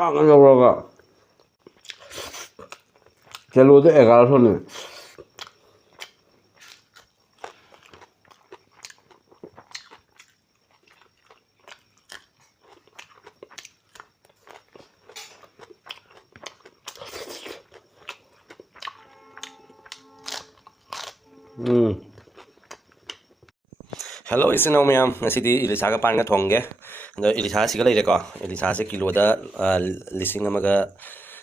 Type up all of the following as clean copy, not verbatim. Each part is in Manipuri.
ꯆꯥꯛꯅ ꯂꯧꯔꯒ ꯀꯤꯂꯣꯗ 1100ꯅꯤ. Hello, it's Nomiam. Nasidi Ilisaga Panga Tonge. The Ilisa Sigaleko. Ilisa Kiloda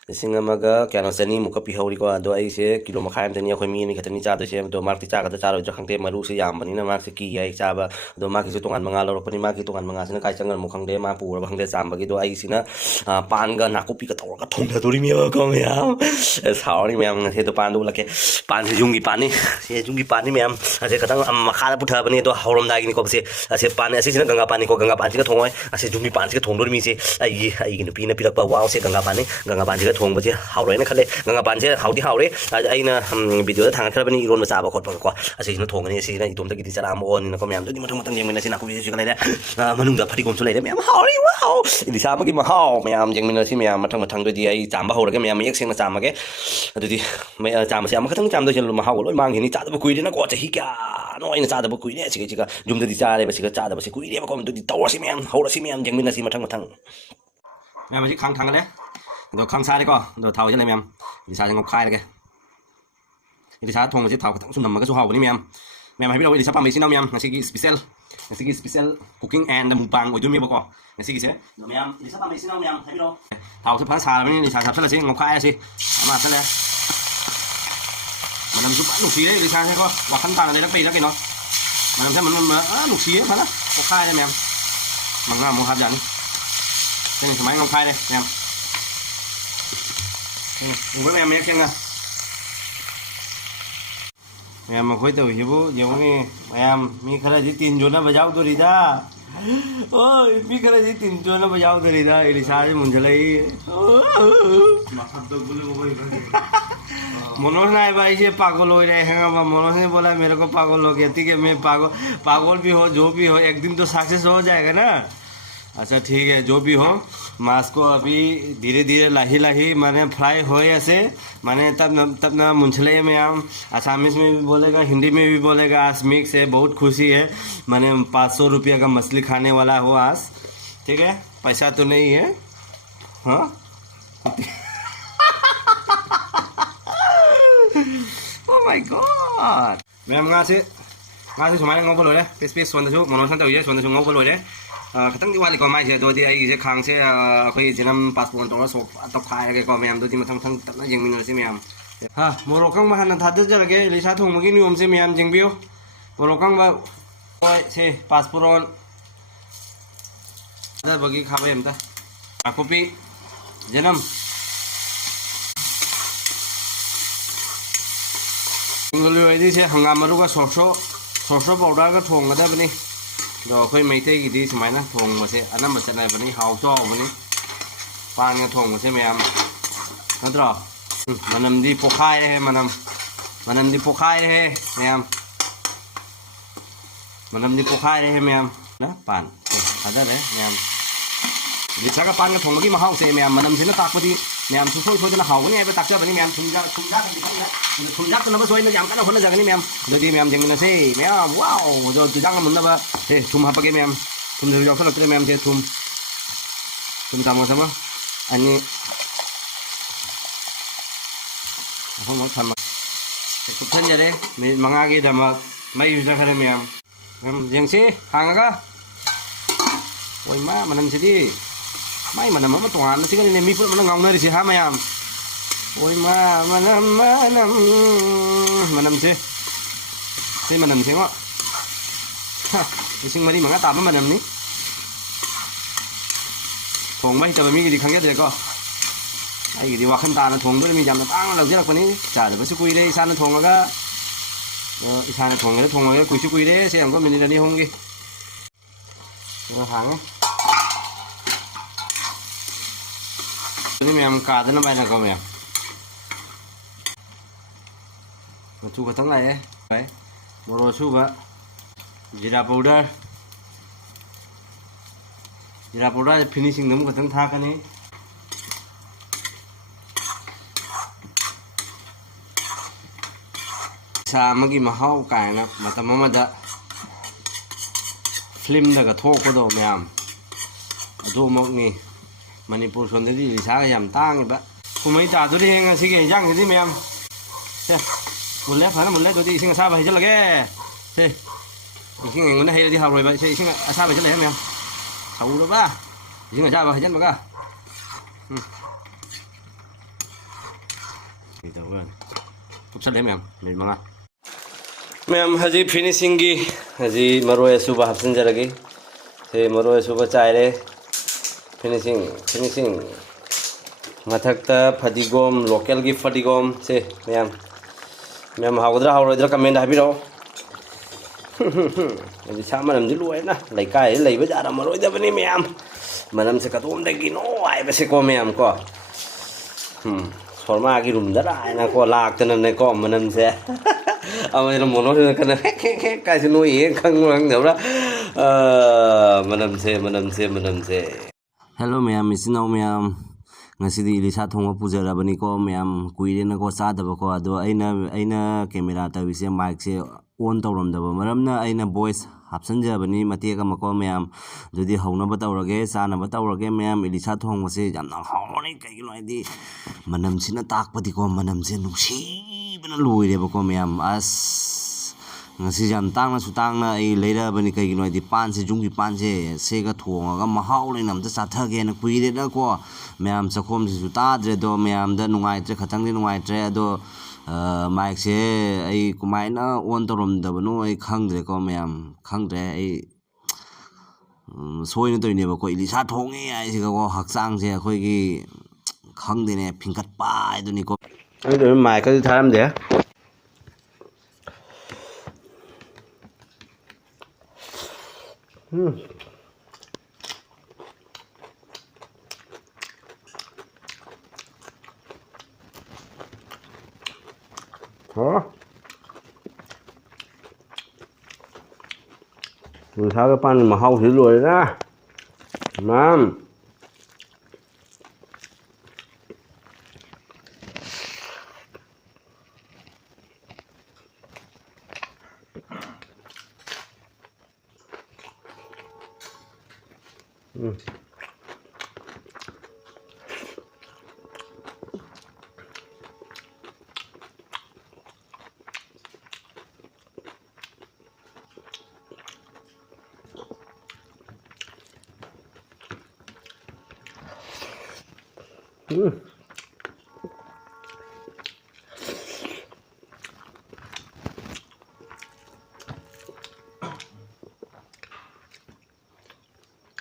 Lissingamaga, Canasani, Mukapi Horico, do I say Kilo Makam, the Yakomi, Cataniza, the Shem, do Martita, the Taro, Jacante, Marusi, Yamanina, Maxiki, Saba, do Makito and Mangalo, Panimakito and Mangasana, Kaisan, Mukande, Mapu, Bangde Sambagi, do Aisina, Panga, Nakupi, Tonga, Turimio, come out. As how I am head to Pandu like a Panjungi Pani, Jungi Pani, ma'am, as a Katan, Makala Putabani, to Horum Nagin, as a Pan, as a Ganga Panico, Ganga Pantica Toy, as a Jumi Pantica Tongo, me say, I can be in a bit of a wow, say Ganga Pani, Ganga Pantica Tongo, how Renacale, Ganga Panje, how the Howry, I video the Tankabani, Ron Masaba, as in a Tonga, you don't take it around on in a command, Manunda Paticon to let me, how, wow, in the Sabaki Mahao, Miam, Jaminas, Matamatanga, the Tamba, Miam, mixing the Samake, the Tamasam, Tam, the Mahao, Mang, the Queen in a quarter, he got no inside the Queen, Jum the Desire, Basicata, but Queen never come to the Tawasimian, Horosimian, Jaminas, Matamatang. Mamma Kangale, the Kangsarico, the Tawajamiam, deciding of Kaige. It is hard to talk to the Magazu Hawimiam. Mamma, it is a Pamisinomiam, Nasiki special. Nasiki special cooking and the Mupang with Dumiboko. Nasiki said, Miam, it is a Pamisinomiam, how to pass Harmony is a Sapsalasin of Kayasi, Amasala. Madame Lucia is a Wakanta and the Pay, Madame Lucia, Okaya, ma'am. Manga Muhajan. Things my own kind, ma'am. We're making a ma'am, a quite of you, Yoni, ma'am, Mikarajitin, Jonah Bajaudorida. Oh, Mikarajitin, Jonah Bajaudorida, it is Harry Munjalay. मनोहर भाई से पागल हो रहे हैं मनोहर ने बोला मेरे को पागल हो गया ठीक है मैं पागल भी हो जो भी हो एक दिन तो सक्सेस हो जाएगा ना अच्छा ठीक है जो भी हो मांस को अभी धीरे धीरे लाही लाही माने फ्राई हो ऐसे माने तब ना मुंछले में हम आसामीज में भी बोलेगा हिंदी में भी बोलेगा आज मिक्स है बहुत खुशी है माने 500 रुपया का मछली खाने वाला हो आज ठीक है पैसा तो नहीं है हाँ Oh my god. Mem ngasih semuanya ngobrol ya. Pes suara tu, mana sana tu ya, suara tu ngobrol ya. Kadang di wali komai je, dua dia ini kang se, aku ini jenam paspor orang so atau kaya ke kau mem, dua dia macam tak nak jeng minum si mem. Ha, morokang bahan nanti ada je lagi, lisa tu mungkin ni si mem jeng bio. Morokang bah, kau si paspor orang ada bagi khabar em ta. Aku pi jenam. Ngului से हंगाम मरुगा सोसो पाउडर का थोंग गदा बनी जो कोई मैथे की दी समाइना थोंग मसे अनम बचना बनी हाउ तो बनी पान का थोंग मसे मैम नद्रा मनम दी पोखाए है मनम दी पोखाए है मैम मनम दी पोखाए है मैम ना पान अदर है मैम जिसका का पान का थोंग की महाउ से मैम मनम से ना ताकती मैम सुसो ना हाउ नहीं है ताकता बनी मैम थुंजा थुंजा तो ना बस वही ना जाम का ना होना जगह नहीं मैम यदि मैम जंगल से मैम वाओ जो जिदांग मुन्ना बा थुम हाँ पके मैम थुम जो जॉक्स लगते मैम थे थुम तामो सब अन्य हम और थम कुछ जरे मंगा के दमा मैं यूज़ करे मैम जंग से हांगा वही माँ मनम से दी mai mana mama tuan sih kan ini mipul mana ngau nari sih ha mayam, oi ma manam sih mak, sing mari manga tamu manam ni, thong mai tapi mi di khangnya deh kok, ai di wakan tanah thong tu mi jam tang lau jelas ni, cari besi kui deh sana thong aga, sana thong aga kui deh, saya angko mini dani honggi, hang ini memang kadang apa nak kau memang, macam kata nggak ya, baik, baru coba, jeera powder finishing kamu kata thah kan ni, ꯁꯥ ꯑꯃꯒꯤ ꯃꯍꯥꯎ ꯀꯥꯏꯅ ꯃꯇꯝ ꯑꯃꯗ ꯐꯤꯂꯝꯗꯒ ꯊꯣꯛꯄꯗꯣ ꯃꯌꯥꯝ ꯑꯗꯨꯃꯛꯅꯤ ꯃꯅꯤꯄꯨꯔ ꯁꯣꯟꯗꯗꯤ ꯏꯂꯤꯁꯥꯒ ꯌꯥꯝ ꯇꯥꯡꯉꯤꯕ ꯀꯨꯝꯍꯩ ꯇꯥꯗꯣꯔꯤ ꯉꯁꯤꯒꯤ ꯏꯟꯖꯥꯡꯁꯤꯗꯤ ꯃꯌꯥꯝ ꯁꯦ ꯃꯨꯜꯂꯦ ꯐꯖꯅ ꯃꯨꯜꯂꯦ ꯑꯗꯨꯗꯤ ꯏꯁꯤꯡ ꯑꯁꯥꯕ ꯍꯩꯖꯤꯜꯂꯒꯦ ꯁꯦ ꯏꯁꯤꯡ ꯑꯌꯤꯡꯕꯅ ꯍꯩꯔꯗꯤ ꯍꯥꯎꯔꯣꯏꯕ ꯁꯦ ꯏꯁꯤꯡ ꯑꯁꯥꯕ ꯍꯩꯖꯤꯜꯂꯦ ꯃꯌꯥꯝ ꯁꯧꯔꯕ ꯏꯁꯤꯡ ꯑꯁꯥꯕ ꯍꯩꯖꯤꯟꯕꯒ ꯀꯨꯞꯁꯜꯂꯦ ꯃꯌꯥꯝ ꯃꯤꯅꯤꯠ 5 ꯃꯌꯥꯝ ꯍꯧꯖꯤꯛ ꯐꯤꯅꯤꯁꯤꯡꯒꯤ ꯍꯧꯖꯤꯛ ꯃꯔꯣꯏ ꯑꯁꯨꯕ ꯍꯥꯞꯆꯤꯟꯖꯔꯒꯦ ꯁꯤ ꯃꯔꯣꯏ ꯑꯁꯨꯕ ꯆꯥꯏꯔꯦ ꯐꯤꯅꯤꯁꯤꯡ ꯃꯊꯛꯇ ꯐꯗꯤꯒꯣꯝ ꯂꯣꯀꯦꯜꯒꯤ ꯐꯗꯤꯒꯣꯝ ꯁꯦ ꯃꯌꯥꯝ ꯍꯥꯎꯒꯗ꯭ꯔꯥ ꯍꯥꯎꯔꯣꯏꯗ꯭ꯔꯥ ꯀꯃꯦꯟꯗ ꯍꯥꯏꯕꯤꯔꯛꯑꯣ ꯑꯗꯨ ꯁꯥ ꯃꯅꯝꯗꯤ ꯂꯣꯏꯔꯦꯅ ꯂꯩꯀꯥꯏꯗ ꯂꯩꯕ ꯌꯥꯔꯝꯃꯔꯣꯏꯗꯕꯅꯤ ꯃꯌꯥꯝ ꯃꯅꯝꯁꯦ ꯀꯗꯣꯝꯗꯒꯤꯅꯣ ꯍꯥꯏꯕꯁꯦꯀꯣ ꯃꯌꯥꯝ ꯀꯣ ꯁꯣꯔꯃꯥꯒꯤ ꯔꯨꯝꯗꯔ ꯍꯥꯏꯅꯀꯣ ꯂꯥꯛꯇꯅꯅꯦꯀꯣ ꯃꯅꯝꯁꯦ ꯑꯃꯅ ꯃꯣꯅꯣꯁꯤꯅ ꯀꯟꯅ ꯍꯦꯛ ꯀꯥꯏꯁꯦ ꯅꯣꯏ ꯍꯦꯛ ꯈꯪꯗꯕ꯭ꯔꯥ ꯃꯅꯝꯁꯦ ꯍꯦꯜꯂꯣ ꯃꯌꯥꯝ ꯏꯆꯤꯟ ꯏꯅꯥꯎ ꯃꯌꯥꯝ ꯉꯁꯤꯗꯤ ꯏꯂꯤꯁꯥ ꯊꯣꯡꯕ ꯄꯨꯖꯔꯕꯅꯤꯀꯣ ꯃꯌꯥꯝ ꯀꯨꯏꯔꯦꯅꯀꯣ ꯆꯥꯗꯕꯀꯣ ꯑꯗꯣ ꯑꯩꯅ ꯀꯦꯃꯦꯔꯥ ꯇꯧꯔꯤꯁꯦ ꯃꯥꯏꯛꯁꯦ ꯑꯣꯟ ꯇꯧꯔꯝꯗꯕ ꯃꯔꯝꯅ ꯑꯩꯅ ꯚꯣꯏꯁ ꯍꯥꯞꯆꯤꯟꯖꯕꯅꯤ ꯃꯇꯦꯛ ꯑꯃꯀꯣ ꯃꯌꯥꯝ ꯑꯗꯨꯗꯤ ꯍꯧꯅꯕ ꯇꯧꯔꯒꯦ ꯆꯥꯅꯕ ꯇꯧꯔꯒꯦ ꯃꯌꯥꯝ ꯏꯂꯤꯁꯥ ꯊꯣꯡꯕꯁꯦ ꯌꯥꯝꯅ ꯍꯥꯎꯔꯅꯤ ꯀꯩꯒꯤꯅꯣ ꯍꯥꯏꯗꯤ ꯃꯅꯝꯁꯤꯅ ꯇꯥꯛꯄꯗꯤꯀꯣ ꯃꯅꯝꯁꯦ ꯅꯨꯡꯁꯤꯕꯅ ꯂꯣꯏꯔꯦꯕꯀꯣ ꯃꯌꯥꯝ ꯉꯁꯤ ꯌꯥꯝ ꯇꯥꯡꯅ ꯑꯩ ꯂꯩꯔꯛꯑꯕꯅꯤ ꯀꯩꯒꯤꯅꯣ ꯍꯥꯏꯗꯤ ꯄꯥꯟꯁꯦ ꯌꯨꯝꯒꯤ ꯄꯥꯟꯁꯦ ꯁꯤꯒ ꯊꯣꯡꯉꯒ ꯃꯍꯥꯎ ꯂꯩꯅ ꯑꯝꯇ ꯆꯥꯊꯒꯦꯅ ꯀꯨꯏꯔꯦꯅꯀꯣ ꯃꯌꯥꯝ ꯆꯥꯛꯈꯣꯝꯁꯤꯁꯨ ꯇꯥꯗ꯭ꯔꯦ ꯑꯗꯣ ꯃꯌꯥꯝꯗ ꯅꯨꯡꯉꯥꯏꯇ꯭ꯔꯦ ꯈꯇꯪꯗꯤ ꯅꯨꯡꯉꯥꯏꯇ꯭ꯔꯦ ꯑꯗꯣ ꯃꯥꯏꯛꯁꯦ ꯑꯩ ꯀꯃꯥꯏꯅ ꯑꯣꯟ ꯇꯧꯔꯝꯗꯕꯅꯣ ꯑꯩ ꯈꯪꯗ꯭ꯔꯦꯀꯣ ꯃꯌꯥꯝ ꯈꯪꯗ꯭ꯔꯦ ꯑꯩ ꯁꯣꯏꯅ ꯇꯧꯔꯤꯅꯦꯕꯀꯣ ꯏꯂꯤꯁꯥ ꯊꯣꯡꯉꯦ ꯍꯥꯏꯁꯤꯒꯀꯣ ꯍꯛꯆꯥꯡꯁꯦ ꯑꯩꯈꯣꯏꯒꯤ ꯈꯪꯗꯦꯅꯦ ꯐꯤꯡꯀꯠꯄ ꯍꯥꯏꯗꯨꯅꯤꯀꯣ ꯑꯩ ꯃꯥꯏꯛꯀꯗꯤ ꯊꯥꯔꯝꯗꯦ ꯏꯂꯤꯁꯥꯒ ꯄꯥꯟꯒꯤ ꯃꯍꯥꯎꯁꯤ ꯂꯣꯏꯔꯦꯅ ꯃꯌꯥꯝ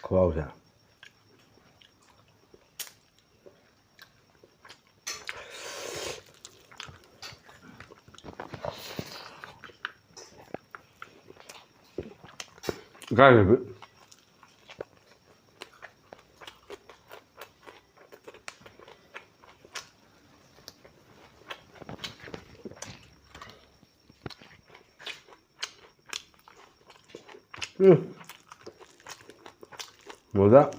ꯈꯨꯍꯥꯎꯁꯦ ꯏꯀꯥꯏꯕꯤ 뭐다?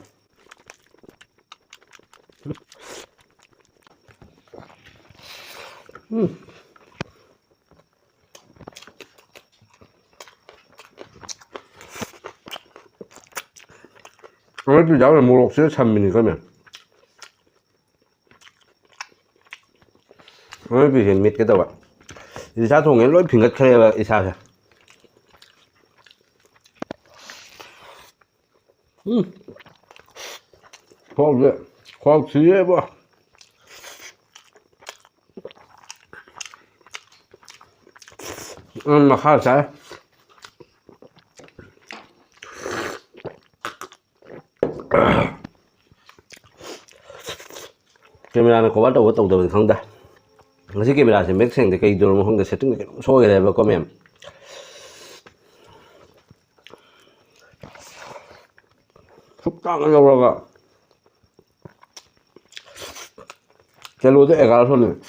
그래도 양을 뭘 없어요 찬민이가면 비 hiện mít cái tàu ạ thì sao thùng ấy lối phình gật khe là sao vậy khoan vậy khoan xí ấy bơ mà khá sai camera có bắt đầu tàu được không ta ngasi camera sẽ make sense cái đồ mà không được setting cái số cái này vào comment 적당히 올라가 젤로도 애가 손을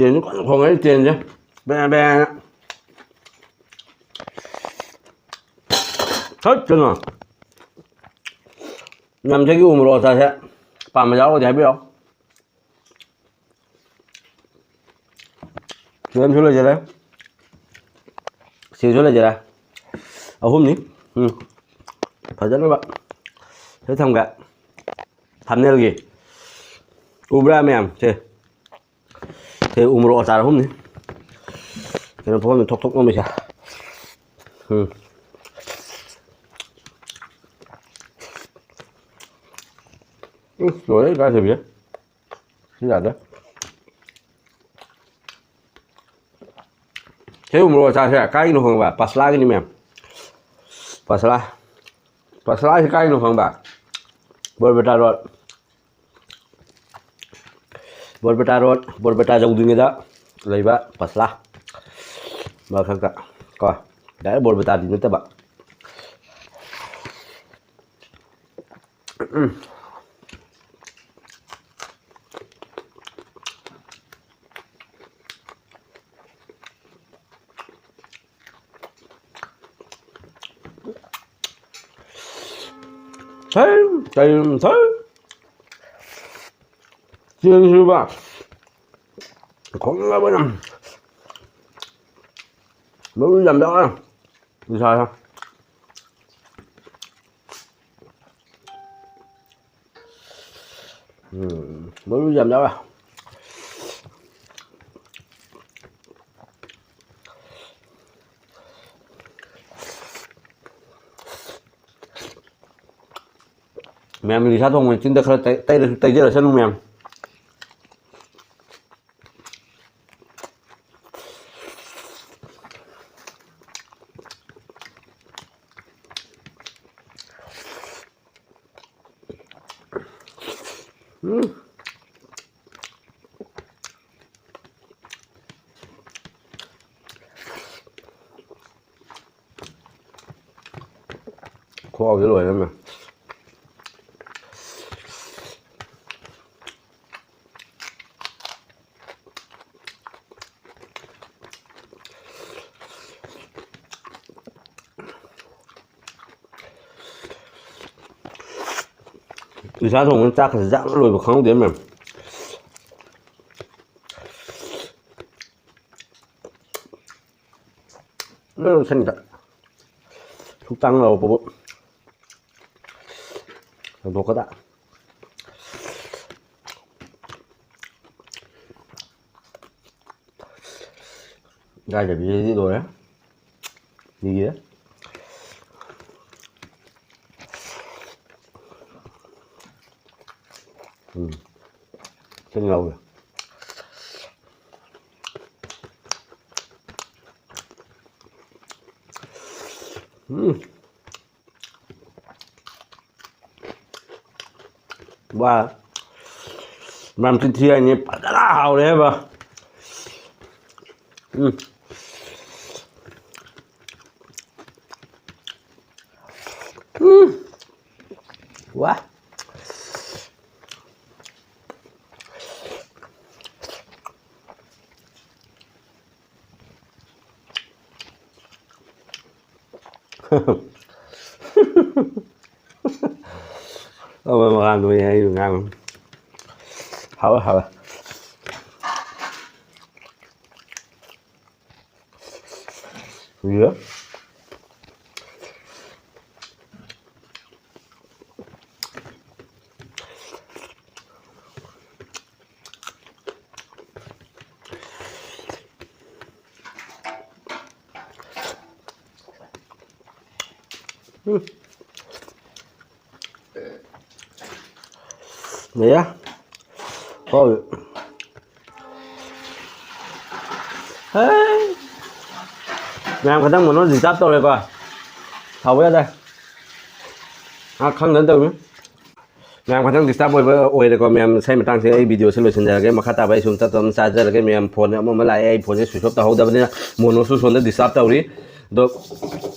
tiền không ấy tiền chứ bè bè hết chân rồi nằm trên cái ùm rồi ta sẽ phạm mà giáo thì hay biết không chị em xuống là gì đấy xíu xuống là gì đây ở hôm ní phải dẫn các bạn thấy thằng cả thằng này là gì ubra mềm chơi thì umro ở hôm ní cái nó phối mình thốc nó mới sao rồi đấy ra thì biết thế là đấy thế umro ở sẽ cái nó không bà pasla cái gì mềm pasla thì cái nó không bà borbeta jauh dingin dah leba paslah bakal tak kau dah borbeta di nanti bak thấy chưa chưa bà không là bên nào mới làm đó đi sao không mới làm đó à mẹ mình đi sát không mình chính thức tay rất là sân luôn mẹ khó cái loại lắm mà thì sao thùng nó chắc là dạng lùi vào không đến mà nó xanh cả thuốc tăng rồi bộ nó có đã gai để gì rồi á gì đấy chân ngầu rồi và làm trên thi anh ấy bắt đào đấy mà quá mà làm người hay đừng ăn hả nữa đấy á thôi hey. Làm khả năng mà nó gì giáp tôi này coi thầu với đây không đến từ làm khả năng gì giáp với ôi này coi mẹ xem mà tăng sẽ video sẽ luyện ra cái mà khát ta vậy xuống ta tóm xa ra cái mẹ phone mà lại phone sẽ switch off tao đâu nên mono số số nó gì giáp tao đi do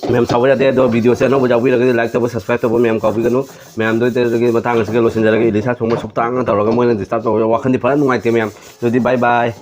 mem thầu ra do video sẽ nó bây giờ video cái like tao subscribe tao mem copy cái nó mem đôi cái mà tăng sẽ luyện ra cái đi sát xuống một số tăng tao rồi cái mới là gì giáp tao và khăn đi phải nó ngay thì mem rồi đi bye bye